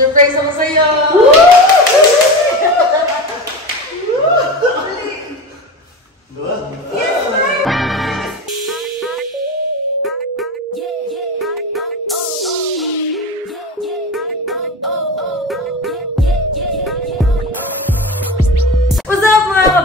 Surprise ako sa'yo!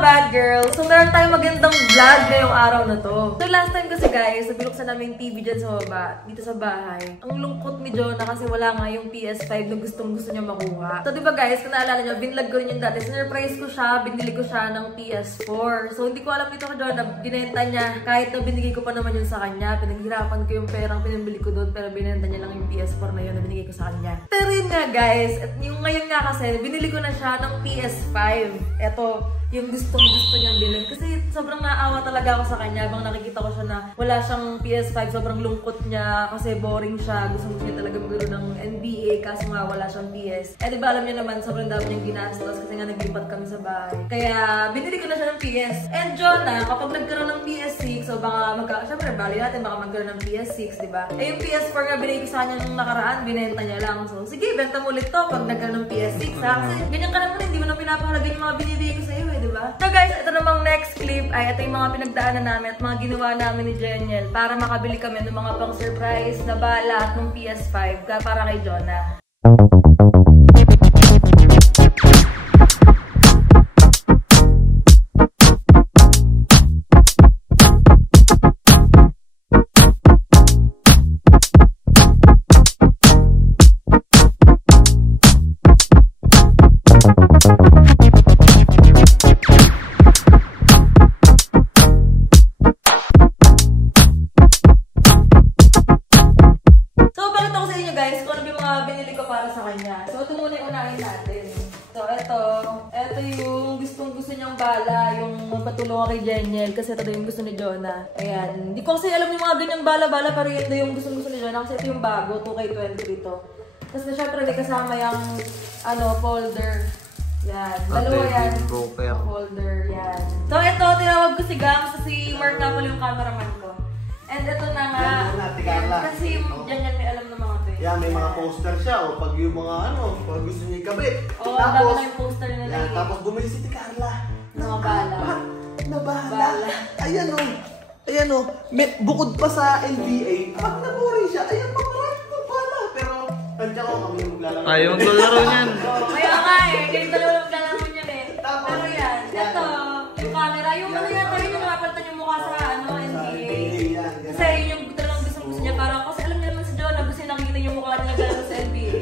Bad girl. So, meron tayong magandang vlog ngayong araw na to. So, last time kasi guys, nabinuksan namin yung TV dyan sa baba, dito sa bahay. Ang lungkot ni Jonah kasi wala nga yung PS5 na gustong-gusto niya makuha. So, diba guys, kung naalala nyo, binlog ko rin yung dati. Sinurprise ko siya, binili ko siya ng PS4. So, hindi ko alam dito ko Jonah, binenta niya. Kahit na binigay ko pa naman yun sa kanya, pinaghirapan ko yung perang pinambili ko doon, pero binenta niya lang yung PS4 na yun na binigay ko sa kanya. Pero yun nga guys, at yung ngayon nga kasi, binili ko na siya ng PS5. Eto, yung gustong-gusto niyang bilhin. Kasi sobrang naawa talaga ako sa kanya. Bang nakikita ko siya na wala siyang PS5. Sobrang lungkot niya kasi boring siya. Gusto niya talaga magkaroon ng NBA kaso nga wala siyang PS. Eh diba alam niyo naman sobrang dami niyang ginastos kasi nga naglipat kami sa bahay. Kaya binili ko na siya ng PS. And Jonah, kapag nagkaroon ng PS6, so baka syempre bali natin baka magkaroon ng PS6, diba? Eh yung PS4 nga binili ko sa kanya nung nakaraan, binenta niya lang. So sige, benta mo ulit to pag nagkaroon ng PS6 ha. Kasi ganyan ka naman, hindi mo na pinapahalaga yung mga binibigay ko sa'yo eh, diba? So guys, ito namang next clip ay ito yung mga pinagdaanan namin at mga ginawa namin ni Jeniel para makabili kami ng mga pang surprise na bala at ng PS5 para kay Jonah. Ito yung gustong-gusto niyang bala, yung patulungan kay Jeniel kasi ito yung gusto ni Jonah. Ayan. Hindi ko kasi alam yung mga ganyang bala-bala pero yun yung gustong-gusto ni Jonah kasi ito yung bago, 2K23 to. Tapos na syempre may kasama yung folder. Yan. Dalawa yan. Folder. Yan. So ito, tinawag ko si Gams kasi Mark nga pala yung cameraman ko. And ito na nga. Kasi Jeniel may alam na mga to. Yan, may mga poster siya o pag yung mga pag gusto niya ikabit. Oo, ang dami na yung poster nila. Yan, tapos bumili si Carla. Mga bala. Nabala. Ayan o. Ayan o. Bukod pa sa NBA, pag naboring siya, ayan pa marami pa bala. Pero, tansya ko kami yung maglalaro. Ayaw maglalaro niyan. Kaya nga eh, ganyan talaga maglalaro niyan eh. Pero yan, ito, yung camera, yung ano yan, tayo yung nakapalitan yung mukha sa NBA. Kasi yun yung talagang gusto niya. Parang, kasi alam niya naman si Jonah, gusto niya nakikita yung mukha niya gano'n sa NBA.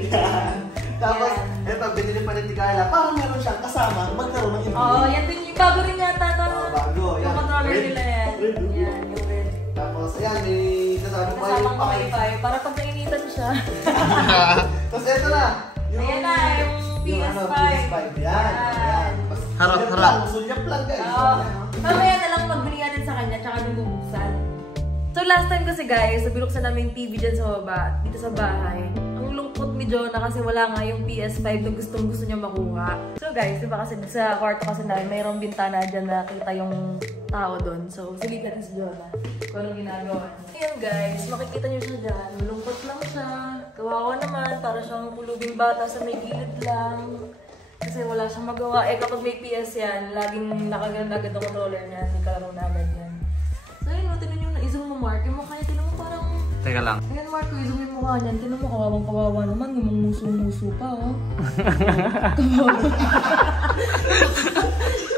Tapos, eto, binili pa rin ni Carla, parang meron siyang kasama, magkaroon ng NBA. Oo, yan din yung bago rin yata ito. Bago, yan. Yung controller nila yan. Yan, yung red. Tapos, ayan, may kasama pa yung wifi, para pag nainitan siya. Tapos, eto na. Ayan na, yung PS5. PS5, yan. Harap. Sulyap lang, guys. Mamaya na lang magbili natin sa kanya, tsaka nung bubuksan. So last time kasi guys, binuksan namin yung TV dyan sa baba, dito sa bahay. Ang lungkot ni Jonah kasi wala nga yung PS5 na gustong-gusto niya makuha. So guys, diba kasi sa kwarto kasi namin, mayroong bintana dyan na kita yung tao doon. So silipin natin si Jonah kung anong ginagawa niya. Ayan guys, makikita niyo siya dyan. Malungkot lang siya. Kawawa naman, para siyang pulubing bata sa may gilid lang. Kasi wala siyang magawa. Eh kapag may PS yan, laging nakaganda agad ang controller niya. May kalaro na agad yan. So yun, tinan nyo na isang mo Mark. Yung mukha niya, tinan mo parang... Teka lang. Ayan Mark, isang yung mukha niyan. Tinan mo, kawawang-kawawa naman. Yung mga muso-muso pa, oh.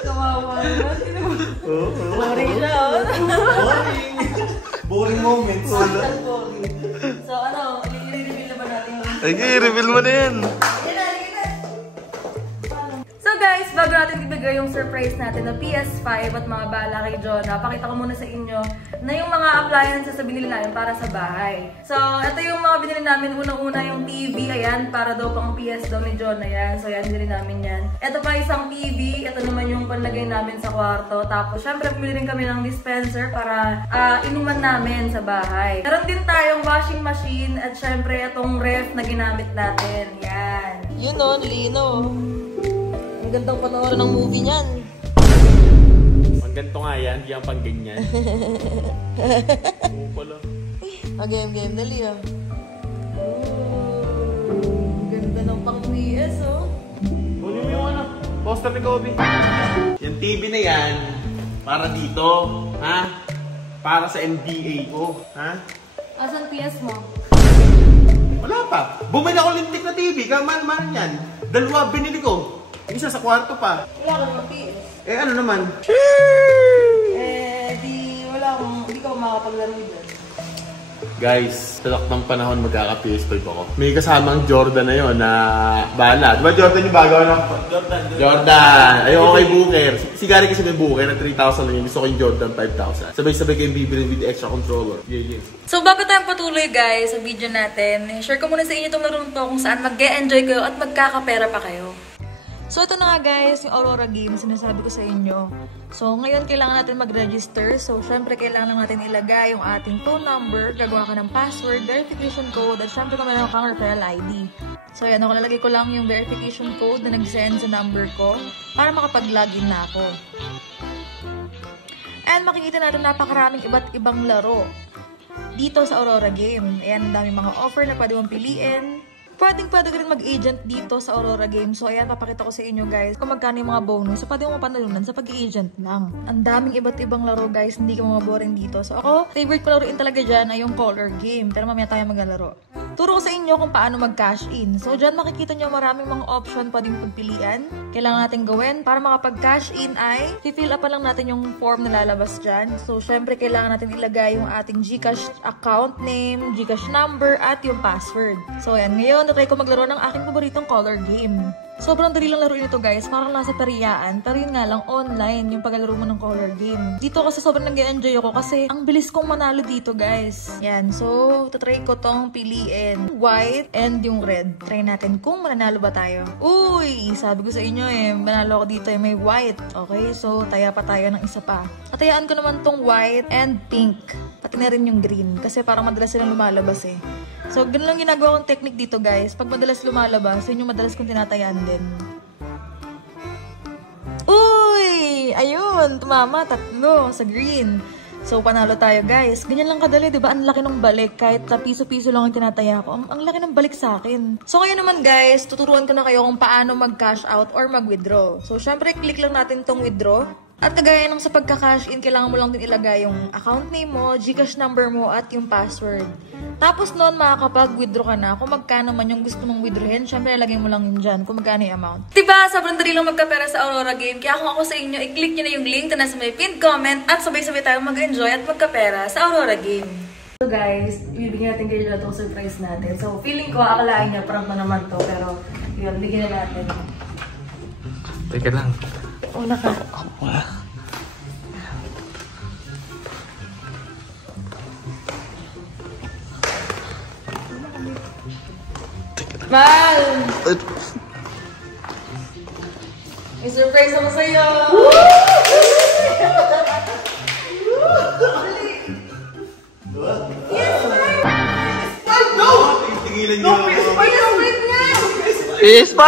Kawawa naman. Tinan mo. Boring siya, oh. Boring moments. So ano, i-reveal na ba natin? Sige, reveal mo na yan. Guys, bago natin ibigay yung surprise natin na PS5 at mga bala kay Jonah, pakita ko muna sa inyo na yung mga appliances na binili namin para sa bahay. So, ito yung mga binili namin. Unang-una yung TV, ayan, para daw pang PS daw ni Jonah yan. So, yan, binili namin yan. Ito pa isang TV, ito naman yung panlagay namin sa kwarto. Tapos, syempre, bumili rin kami ng dispenser para inuman namin sa bahay. Meron din tayong washing machine at syempre, itong ref na ginamit natin. Yan. Yun o, lino. Ang gandang panoorin ng movie niyan. Pang ganito nga yan, di yan pang ganyan. Oo pala. Game, dali ah. Ganda ng pang PS, oh. Kunin mo yung ano, poster ni Kobe. Yung TV na yan, para dito, ha? Para sa NBA ko, ha? Asan PS mo? Wala pa. Bumili ako lintik na TV, kaman-man yan. 2 binili ko. Isa sa kwarto pa. Wala ka naman PS. Eh ano naman? Di ka makapaglaro dyan. Guys, sa ng panahon magkaka-PS5 ako. May kasamang Jordan na yon na bala. Diba Jordan yung bago na? Jordan! Ayoko kay Booker. Si Gary kasi may Booker na 3,000 lang yun. Gusto ko yung Jordan 5,000. Sabay-sabay kayong bibili with the extra controller. Yeah. So bago tayong patuloy guys sa video natin, share ko muna sa inyo itong laro to kung saan mag-e-enjoy kayo at magkakapera pa kayo. So ito na nga guys, yung Aurora game, sinasabi ko sa inyo. So ngayon kailangan natin mag-register. So syempre kailangan lang natin ilagay yung ating phone number, gagawa ka ng password, verification code, at syempre kung meron kang referral ID. So yan, ako lalagay ko lang yung verification code na nag-send sa number ko para makapag-login na ako. And makikita natin napakaraming iba't ibang laro dito sa Aurora game. Ayan, ang daming mga offer na pwede mong piliin. Pwede ka rin mag-agent dito sa Aurora game. So, ayan, papakita ko sa inyo, guys, kung magkano yung mga bonus. So, pwede mo mapanalunan sa pag-agent lang. Ang daming iba't ibang laro, guys. Hindi ka maboring dito. So, ako, favorite ko laruin talaga dyan ay yung color game. Pero mamaya tayo maglalaro. Turo ko sa inyo kung paano mag-cash in. So, dyan makikita nyo maraming mga option pwedeng pagpilian. Kailangan natin gawin. Para makapag-cash in ay, fill up pa lang natin yung form na lalabas dyan. So, syempre, kailangan natin ilagay yung ating GCash account name, GCash number, at yung password. So, ayan, ngayon, natry ko maglaro ng aking paboritong color game. Sobrang dali lang laruin ito guys, parang nasa periyaan, pero yun nga lang online yung paglalaro mo ng color game. Dito kasi sobrang nag-enjoy ako kasi ang bilis kong manalo dito guys. Yan, so tatry ko tong piliin white and yung red. Try natin kung mananalo ba tayo. Uy, sabi ko sa inyo manalo ako dito may white. Okay, so taya pa tayo ng isa pa. Atayaan ko naman tong white and pink. Pati na rin yung green kasi parang madalas silang lumalabas eh. So, ganun lang ginagawa kong technique dito guys. Pag madalas lumalabas, yun yung madalas kong tinatayaan din. Uy! Ayun! Tumama, 3 sa green. So, panalo tayo guys. Ganyan lang kadali, diba? Ang laki ng balik. Kahit sa piso-piso lang yung tinataya ko. Ang laki ng balik sa akin. So, ngayon naman guys, tuturuan ko na kayo kung paano mag-cash out or mag-withdraw. So, syempre, click lang natin tong withdraw. At kagaya ng sa pagka-cash in, kailangan mo lang din ilagay yung account name mo, GCash number mo, at yung password. Tapos noon, makakapag-withdraw ka na. Kung magkano man yung gusto mong withdrawin, syempre nalagay mo lang yun dyan kung magkano yung amount. Diba? Sobrang dali lang magkapera sa Aurora game. Kaya kung ako sa inyo, i-click nyo na yung link na nasa may pinned comment at sabay-sabay tayo mag-enjoy at magkapera sa Aurora game. So guys, ibibigyan natin kayo na itong surprise natin. So feeling ko, akalain niya, prank na naman to. Pero yun, bigyan na natin. Teka lang. Una ka. Mal! May surprise ako sa'yo! No! Tigilan nyo. PS5!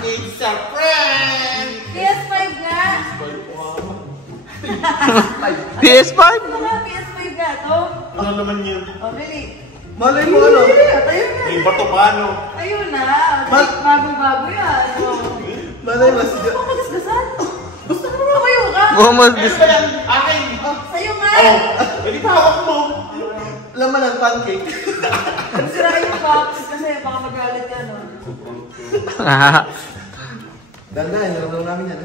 It's a prank! PS5 nga! PS5? PS5 nga to? Ano naman yun? Oh, really? Malay mo ano? Ayun na! May bato pa ano? Ayun na! Bago-bago yan! Malay mo si Ano ba disgasan? Gusto mo naman kayo ka? Muhammad Akin! Sa'yo nga! Pwede pa hawak mo! Laman ng pancake. Sirain yung box kasi baka magalit ka, no? Dandahan, naramdaman namin yan.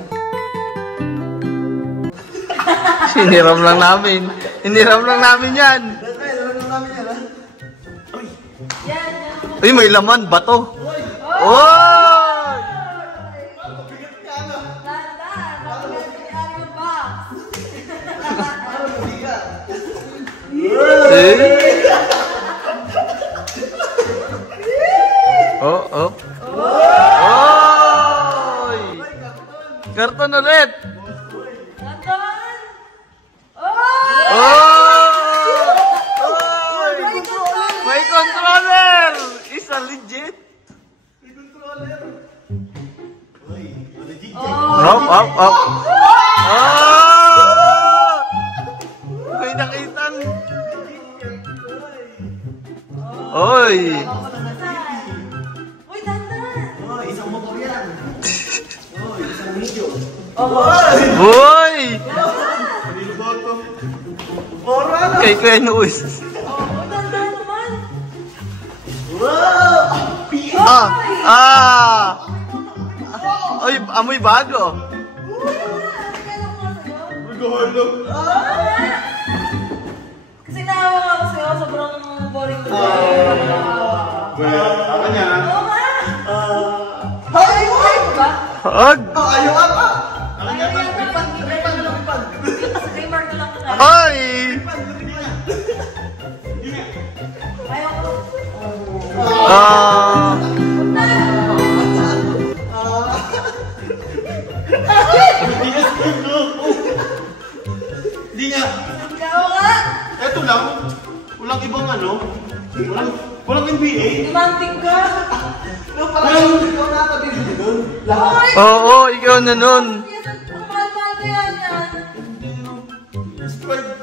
Hiniram lang namin. Hiniram lang namin yan. Dandahan, naramdaman namin yan ha. Yan! Uy, may laman. Bato. Oy! Bigat ka ano? Tandaan! Bakit yung box? Parang mabigat. Eh? Oh. Oy! Karton ulit. Tandaan! Oy! May controller! Isa legit. May controller. Uy, legit yan. Up. May nakitan. Oy! isang motor yan. Isang video. Boy! Ora! Kay Kuya Nuis. Ang ganda naman. Ay, amoy bago. Magahalo. Kasi naawa nga ako sa'yo, sobrang boring ko. Ako niya. Oo nga! Ayaw ba? Hag! Ayaw ata! Ayaw lang. Kay Mark lang ka. Ay! Ayaw ko. Hindi nga. Ikaw nga! Eto lang. Walang ibang ano. Walang NBA. Demanding ka! Walang ikaw nakabili doon. Lahat. Oo, ikaw na nun. Ang mahal-mahal kaya yan.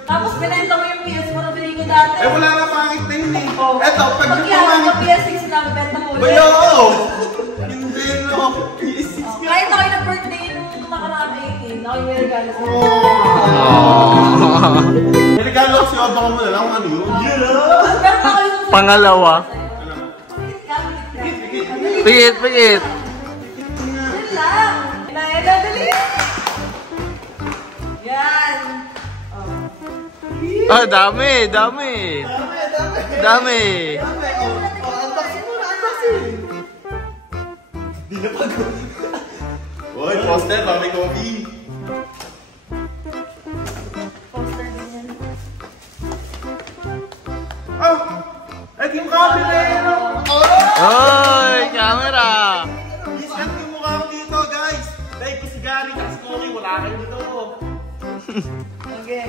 Tapos binenta mo yung PS para binili ko dati. Eh wala na pangit na yun eh. Eto, pag Pag yung yan, pangit. pag PS6 lang, benta mo ulit. Bayo! Hindi no. PS6 nga. Kahit ako yung birthday nung nakaraan 18, ako yung may regalo sa'yo. May regalo kasi baka mo na lang ano yun. Pero ako yung Pangalawa. Pikit. Pikit. Yun lang. Inaela, dali. Yan. Ah, dami. Hindi na pagod. Uy, poster, baka may coffee. Poster din yan. Oh! Ito yung coffee na yun. Oy, camera. Isang yung mukha ko dito, guys. Dahil ko si Gary, kasi Cory, wala kayo dito. Okay.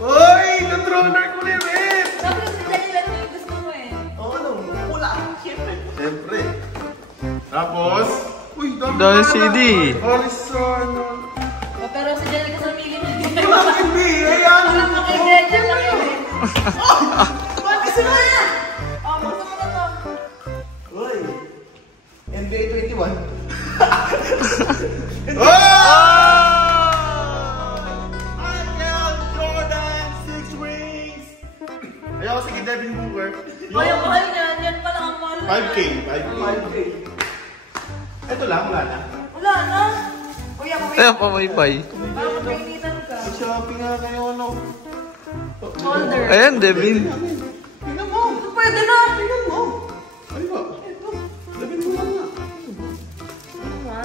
Uy, controller ko na rin. Sabi si Daniel, ito yung gusto mo eh. Oo, ano? Wala. Siyempre. Tapos, uy, Dami CD. Horizon. Pero si Daniel kasi namili niya. Walang NBA, yan. Wala mo kay Daniel lang yun eh. Bakit kasi mo yan? Oh, gusto mo na to. Uy, NBA 21. Oh! Michael Jordan, 6 rings. Ayaw sige, Devin Booker. Oh, yung mahal niyan. Yan pa lang ang mahal. 5K. Ito lang, wala na. Wala na. Kuya, Ayan, pamaypay. parang magkainitan ka. Shopping nga kayo, ano. Holder. Ayan, Devin. Tingnan mo. Pwede na. Tingnan mo. Ay ba? Ito. Devin Booker nga. Ano nga?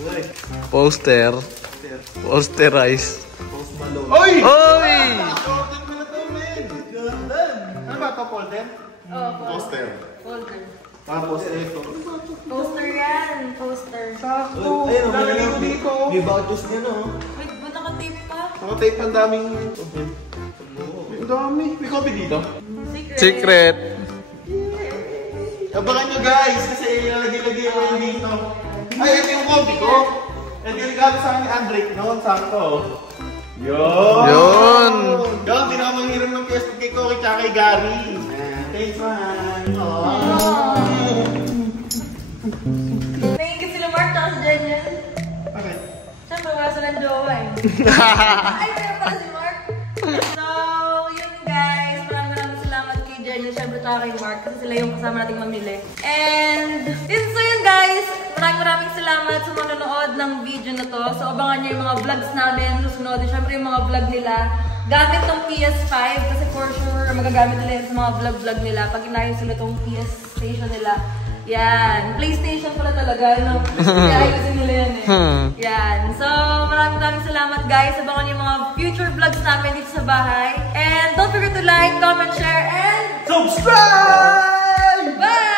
Uy. Poster. Posterize. Post Malone. Oy! Oy! Jordan pala to, man. Jordan. Ano ba ito, Polden? Oh, Poster. holder. Tapos ito. Poster yan. Poster. Sakto. Ayun, nalaliw dito. May vouchers niya, no? Wait, ba't naka-tape pa? Nakatape ang daming... Ang dami. May copy dito. Secret. Abangan nyo guys, kasi ilalagay-lagay ko yung dito. Ay, ito yung copy ko. Ito yung regalo sa akin ni Andrek noon, sakto. Yun. Yun, di na ako manghiram ng PS kay Cory tsaka kay Gary. Thanks man. Naingit sila Mark tsaka si Jenjen. Okay. Siyempre, wala silang jowa eh. Ay, meron pala si Mark. So, yun guys. Maraming salamat kay Jenjen, siyempre tsaka kay Mark. Kasi sila yung kasama nating mamili. And, so yun guys. Maraming salamat sa mga nanonood ng video na to. So, abangan nyo yung mga vlogs namin. Susunod, siyempre yung mga vlog nila. Gamit ng PS5 kasi for sure magagamit nila yun sa mga vlog nila. Pag inayos sila tong PS station nila. Yan. PlayStation pala talaga, no? Kaya ayusin nila yan eh. Yan. So, maraming salamat guys. Abangan yung mga future vlogs namin dito sa bahay. And don't forget to like, comment, share, and Subscribe! bye!